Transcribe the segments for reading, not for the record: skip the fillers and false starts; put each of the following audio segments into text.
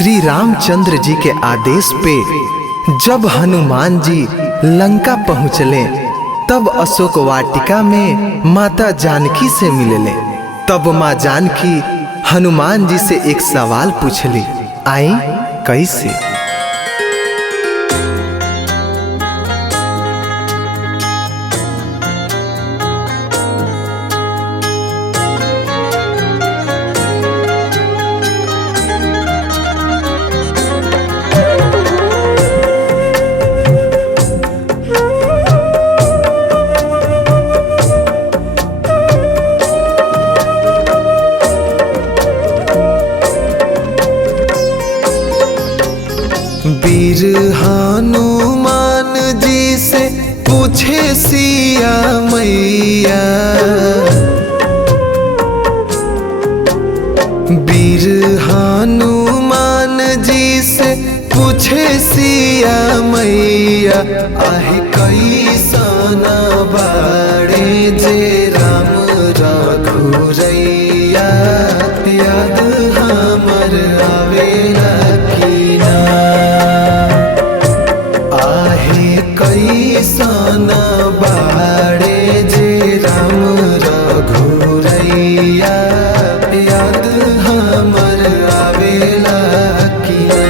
श्री रामचंद्र जी के आदेश पे जब हनुमान जी लंका पहुँचले तब अशोक वाटिका में माता जानकी से मिलले। तब माँ जानकी हनुमान जी से एक सवाल पूछली, आई कैसे? वीर हनुमान जी से पूछे सिया मैया, वीर हनुमान जी से पूछे सिया मैया, आहे कैसन बाड़े जे राम रघुरैया, याद हमर आवेला की ना, कैसन बाड़े जे राम रघुरैया, याद हमर आवेला की ना।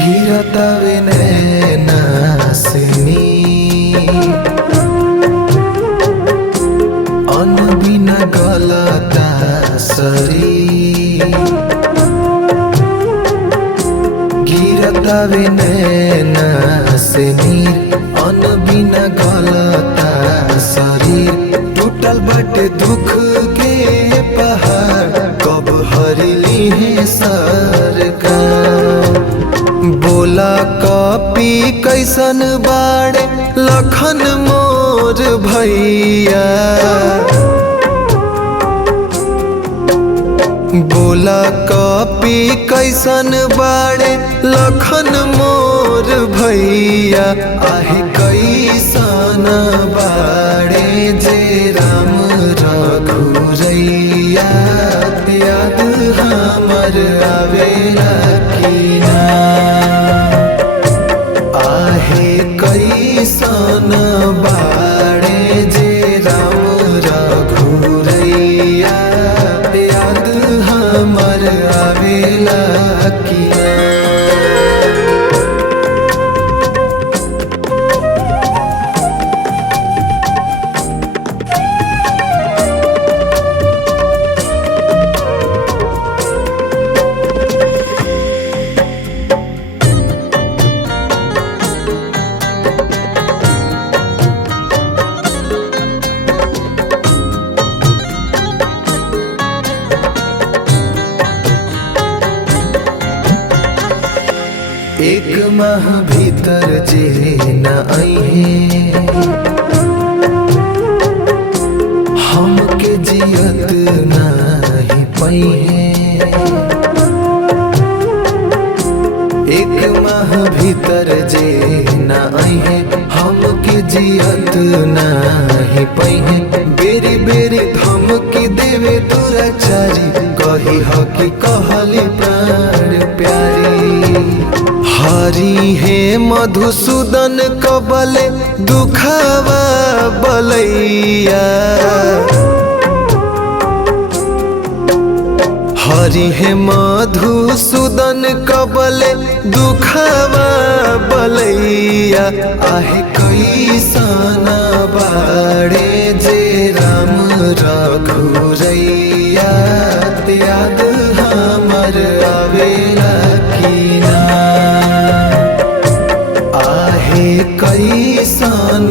गिरतवे नैना से नीर, अन्न बिना गलता शरीर, गिरतवे नैना से नीर, अन्न बिना गलता शरीर, टूटल बटे दुख के पहाड़, कब हरली है सरकार, बोला कपी कैसन बाड़े लखन मोर भैया, बोला कपी कैसन बाड़े लखन मोर भैया, आहे कैसन बाड़े जे राम रघुरैया, याद हमर आवेला की ना, आहे कैसन बाड़े जे राम रघुरैया, याद हमर आवेला की ना। एक माह भीतर जे न आइहे, हमके जियत नाही पाइहे, एक माह भीतर जे न आइहे, हमके जियत नाही पाइहे, बेरी बेरी धमकी देवे दुराचारी, कही ह कि कहली प्राण प्यारी, हरि हे मधुसूदन कबले दुखावा बलैया, हरि हे मधुसूदन कबले दुखावा बलैया, आहे कैसन बाड़े जे राम रघुरैया, याद हमर आवेला की ना, आहे कैसन